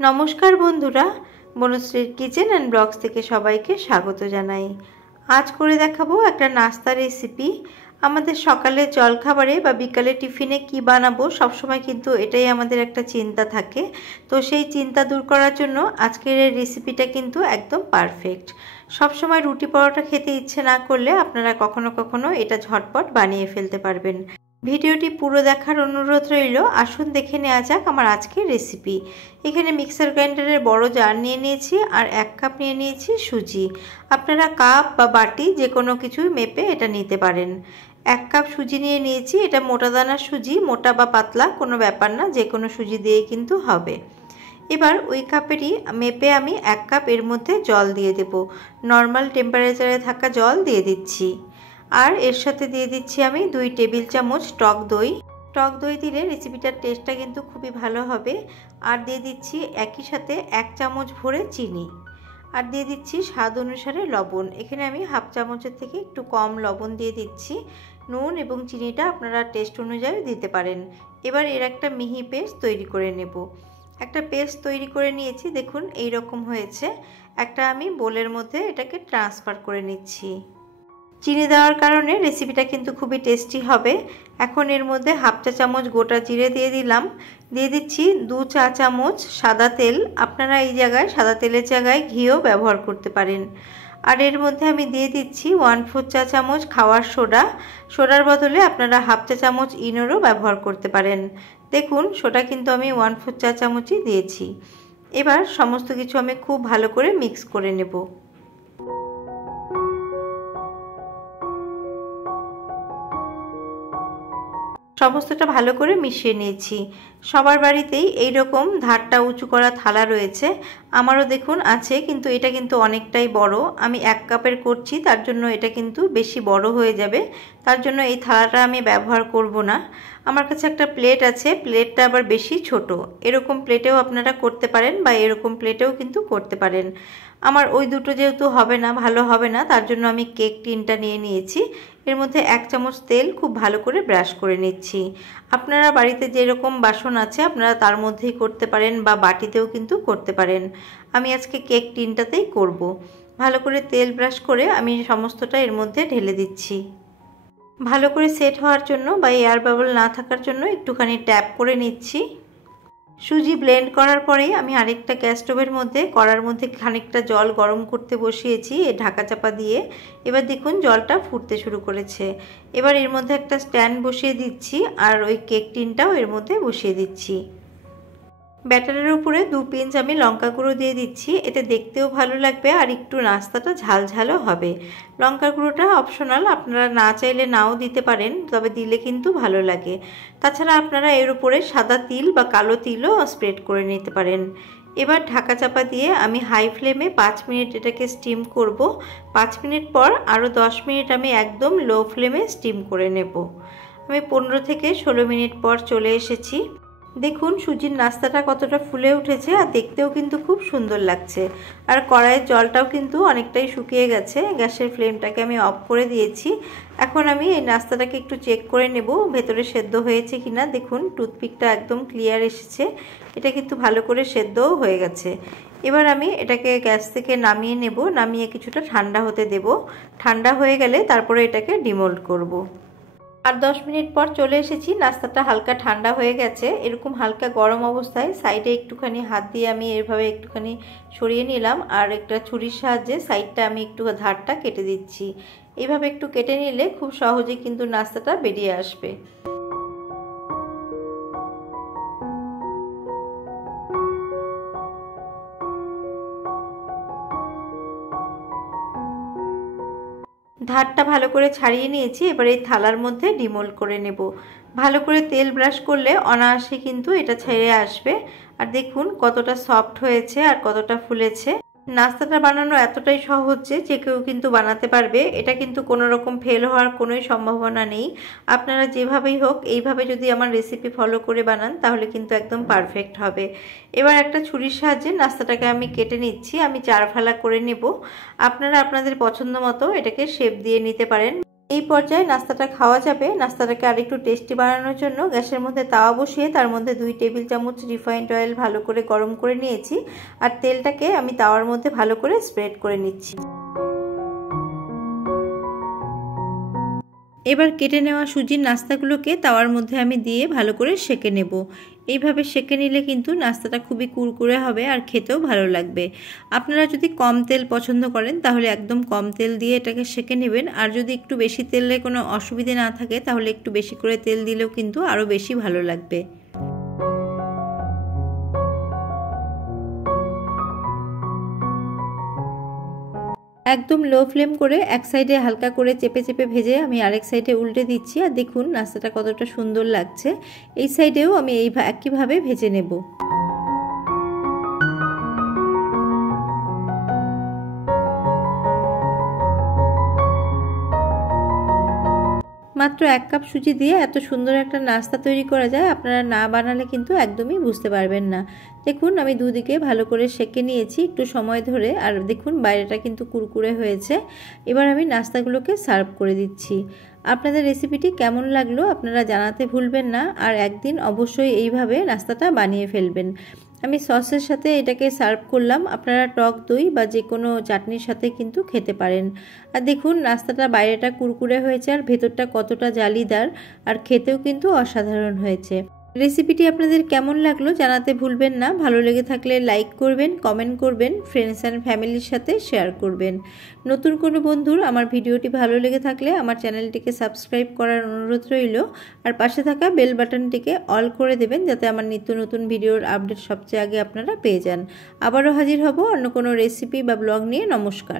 নমস্কার বন্ধুরা, বনশ্রীর kitchen and blogs থেকে সবাইকে স্বাগত জানাই। আজ করে দেখাবো একটা নাস্তা রেসিপি। আমাদের সকালে জলখাবারে বা বিকালে টিফিনে কি বানাবো সবসময় কিন্তু এটাই আমাদের একটা চিন্তা থাকে। তো সেই চিন্তা দূর করার জন্য আজকের এই রেসিপিটা কিন্তু একদম পারফেক্ট। সবসময় রুটি পরোটা খেতে ইচ্ছে না করলে আপনারা কখনো কখনো এটা ঝটপট বানিয়ে ফেলতে পারবেন। ভিডিওটি পুরো দেখার অনুরোধ রইল। আসুন দেখে নেওয়া যাক আমার আজকের রেসিপি। এখানে মিক্সার গ্রাইন্ডারের বড় জার নিয়ে নিয়েছি আর 1 কাপ নিয়ে নিয়েছি সুজি। আপনারা কাপ বা বাটি যে কোনো কিছুই মেপে এটা নিতে পারেন। 1 কাপ সুজি নিয়ে নিয়েছি। এটা মোটা দানার সুজি, মোটা বা পাতলা কোনো ব্যাপার না, যে কোনো সুজি দিয়েই কিন্তু হবে। এবার ওই কাপেরই মেপে আমি 1 কাপ এর মধ্যে জল দিয়ে দেব। নর্মাল টেম্পারেচারে থাকা জল দিয়ে দিচ্ছি। আর এর সাথে দিয়ে দিচ্ছি আমি 2 টেবিল চামচ টক দই। টক দই দিলে রেসিপিটার টেস্টটা কিন্তু খুবই ভালো হবে। আর দিয়ে দিচ্ছি একই সাথে 1 চামচ ভরে চিনি। আর দিয়ে দিচ্ছি স্বাদ অনুসারে লবণ। এখানে আমি হাফ চামচের থেকে একটু কম লবণ দিয়ে দিচ্ছি। নুন এবং চিনিটা আপনারা টেস্ট অনুযায়ী দিতে পারেন। এবার এর একটা মিহি পেস্ট তৈরি করে নেব। একটা পেস্ট তৈরি করে নিয়েছি, দেখুন এই রকম হয়েছে। একটা আমি বোলের মধ্যে এটাকে ট্রান্সফার করে নিচ্ছি। চিনি দেওয়ার কারণে রেসিপিটা কিন্তু খুবই টেস্টি হবে। এখন এর মধ্যে হাফ চা চামচ গোটা জিরে দিয়ে দিলাম। দিয়ে দিচ্ছি 2 চা চামচ সাদা তেল। আপনারা এই জায়গায় সাদা তেলের জায়গায় ঘিও ব্যবহার করতে পারেন। আর এর মধ্যে আমি দিয়ে দিচ্ছি 1/4 চা চামচ খাওয়ার সোডা। সোডার বদলে আপনারা হাফ চা চামচ ইনোরও ব্যবহার করতে পারেন। দেখুন সোডা কিন্তু আমি 1/4 চা চামচই দিয়েছি। এবার সমস্ত কিছু আমি খুব ভালো করে মিক্স করে নেব। সমস্তটা ভালো করে মিশিয়ে নিয়েছি। সবার বাড়িতেই এই রকম ধারটা উঁচু করা থালা রয়েছে। আমারও দেখুন আছে, কিন্তু এটা কিন্তু অনেকটাই বড়। আমি 1 কাপের করছি, তার জন্য এটা কিন্তু বেশি বড় হয়ে যাবে। তার জন্য এই থালাটা আমি ব্যবহার করব না। আমার কাছে একটা প্লেট আছে, প্লেটটা আবার বেশি ছোট। এরকম প্লেটেও আপনারা করতে পারেন বা এরকম প্লেটেও কিন্তু করতে পারেন। আমার ওই দুটো যেহেতু হবে না, ভালো হবে না, তার জন্য আমি কেক টিনটা নিয়ে নিয়েছি। এর মধ্যে 1 চামচ তেল খুব ভালো করে ব্রাশ করে নিচ্ছি। আপনারা বাড়িতে যেরকম বাসন আছে আপনারা তার মধ্যেই করতে পারেন বা বাটিতেও কিন্তু করতে পারেন। আমি আজকে কেক টিনটাতেই করব। ভালো করে তেল ব্রাশ করে আমি সমস্তটা এর মধ্যে ঢেলে দিচ্ছি। ভালো করে সেট হওয়ার জন্য বা এয়ার বাবল না থাকার জন্য একটুখানি ট্যাপ করে নিচ্ছি। সুজি ব্লেন্ড করার পরে আমি আরেকটা গ্যাস স্টোভের মধ্যে কড়ার মধ্যে খানিকটা জল গরম করতে বসিয়েছি ঢাকা চাপা দিয়ে। এবার দেখুন জলটা ফুটতে শুরু করেছে। এবার এর মধ্যে একটা স্ট্যান্ড বসিয়ে দিচ্ছি আর ওই কেক টিনটাও এর মধ্যে বসিয়ে দিচ্ছি। ব্যাটারের উপরে 2 পিঞ্চ আমি লঙ্কা গুঁড়ো দিয়ে দিচ্ছি। এতে দেখতেও ভালো লাগবে আর একটু নাস্তাটা ঝালঝালও হবে। লঙ্কা গুঁড়োটা অপশনাল, আপনারা না চাইলে নাও দিতে পারেন, তবে দিলে কিন্তু ভালো লাগে। তাছাড়া আপনারা এর উপরে সাদা তিল বা কালো তিলও স্প্রেড করে নিতে পারেন। এবার ঢাকা চাপা দিয়ে আমি হাই ফ্লেমে 5 মিনিট এটাকে স্টিম করব। 5 মিনিট পর আরও 10 মিনিট আমি একদম লো ফ্লেমে স্টিম করে নেব। আমি 15 থেকে 16 মিনিট পর চলে এসেছি। দেখুন সুজির নাস্তাটা কতটা ফুলে উঠেছে আর দেখতেও কিন্তু খুব সুন্দর লাগছে। আর কড়াইয়ের জলটাও কিন্তু অনেকটাই শুকিয়ে গেছে। গ্যাসের ফ্লেমটাকে আমি অফ করে দিয়েছি। এখন আমি এই নাস্তাটাকে একটু চেক করে নেব ভেতরে সেদ্ধ হয়েছে কিনা। দেখুন টুথপিকটা একদম ক্লিয়ার এসেছে। এটা কিন্তু ভালো করে সেদ্ধও হয়ে গেছে। এবার আমি এটাকে গ্যাস থেকে নামিয়ে নেব। নামিয়ে কিছুটা ঠান্ডা হতে দেব। ঠান্ডা হয়ে গেলে তারপরে এটাকে ডিমোল্ড করব। আর 10 মিনিট পর চলে এসেছি। নাস্তাটা হালকা ঠান্ডা হয়ে গেছে। এরকম হালকা গরম অবস্থায় সাইডে একটুখানি হাত দিয়ে আমি এভাবে একটুখানি সরিয়ে নিলাম আর একটা ছুরির সাহায্যে সাইডটা আমি একটু ধারটা কেটে দিচ্ছি। এইভাবে একটু কেটে নিলে খুব সহজেই কিন্তু নাস্তাটা বেরিয়ে আসবে। ধারটা ভালো করে ছাড়িয়ে নিয়েছি। এবার এই থালার মধ্যে ডিমোল্ড করে নেব। ভালো করে তেল ব্রাশ করলে অনায়াসে কিন্তু এটা ছেড়ে আসবে। আর দেখুন কতটা সফট হয়েছে আর কতটা ফুলেছে। নাস্তাটা বানানো এতটাই সহজ যে কেউ কিন্তু বানাতে পারবে। এটা কিন্তু কোনো রকম ফেল হওয়ার কোনোই সম্ভাবনা নেই। আপনারা যেভাবেই হোক এইভাবে যদি আমার রেসিপি ফলো করে বানান তাহলে কিন্তু একদম পারফেক্ট হবে। এবার একটা ছুরির সাহায্যে নাস্তাটাকে আমি কেটে নিচ্ছি। আমি 4 ফালা করে নেব। আপনারা আপনাদের পছন্দ মতো এটাকে শেপ দিয়ে নিতে পারেন। এই পর্যায়ে নাস্তাটা খাওয়া যাবে। নাস্তাটাকে আরেকটু টেস্টি বানানোর জন্য গ্যাসের মধ্যে তাওয়া বসিয়ে তার মধ্যে 2 টেবিল চামচ রিফাইন্ড অয়েল ভালো করে গরম করে নিয়েছি, আর তেলটাকে আমি তাওয়ার মধ্যে ভালো করে স্প্রেড করে নিচ্ছি। এবার কেটে নেওয়া সুজির নাস্তাগুলোকে তাওয়ার মধ্যে আমি দিয়ে ভালো করে সেঁকে নেব। এইভাবে সেঁকে নিলে কিন্তু নাস্তাটা খুবই কুরকুরে হবে আর খেতেও ভালো লাগবে। আপনারা যদি কম তেল পছন্দ করেন তাহলে একদম কম তেল দিয়ে এটাকে সেঁকে নেবেন, আর যদি একটু বেশি তেলে কোনো অসুবিধে না থাকে তাহলে একটু বেশি করে তেল দিলেও কিন্তু আরও বেশি ভালো লাগবে। একদম লো ফ্লেম করে এক সাইডে হালকা করে চেপে চেপে ভেজে আমি আরেক সাইডে উল্টে দিচ্ছি, আর দেখুন নাস্তাটা কতটা সুন্দর লাগছে। এই সাইডেও আমি একইভাবে ভেজে নেব। মাত্র 1 কাপ সুজি দিয়ে এত সুন্দর একটা নাস্তা তৈরি করা যায়, আপনারা না বানালে কিন্তু একদমই বুঝতে পারবেন না। দেখুন আমি দুদিকে ভালো করে সেঁকে নিয়েছি একটু সময় ধরে, আর দেখুন বাইরেটা কিন্তু কুরকুরে হয়েছে। এবার আমি নাস্তাগুলোকে সার্ভ করে দিচ্ছি। আপনাদের রেসিপিটি কেমন লাগলো আপনারা জানাতে ভুলবেন না, আর একদিন অবশ্যই এইভাবে নাস্তাটা বানিয়ে ফেলবেন। আমি সসের সাথে এটাকে সার্ভ করলাম, আপনারা টক দই বা যে কোনো চাটনির সাথে কিন্তু খেতে পারেন। আর দেখুন নাস্তাটা বাইরেটা কুরকুরে হয়েছে আর ভেতরটা কতটা জালিদার, আর খেতেও কিন্তু অসাধারণ হয়েছে। রেসিপিটি আপনাদের কেমন লাগলো জানাতে ভুলবেন না। ভালো লেগে থাকলে লাইক করবেন, কমেন্ট করবেন, ফ্রেন্ডস অ্যান্ড ফ্যামিলির সাথে শেয়ার করবেন। নতুন কোনো বন্ধুর আমার ভিডিওটি ভালো লেগে থাকলে আমার চ্যানেলটিকে সাবস্ক্রাইব করার অনুরোধ রইল, আর পাশে থাকা বেল বাটনটিকে অল করে দেবেন যাতে আমার নিত্য নতুন ভিডিওর আপডেট সবচেয়ে আগে আপনারা পেয়ে যান। আবারও হাজির হব অন্য কোনো রেসিপি বা ব্লগ নিয়ে। নমস্কার।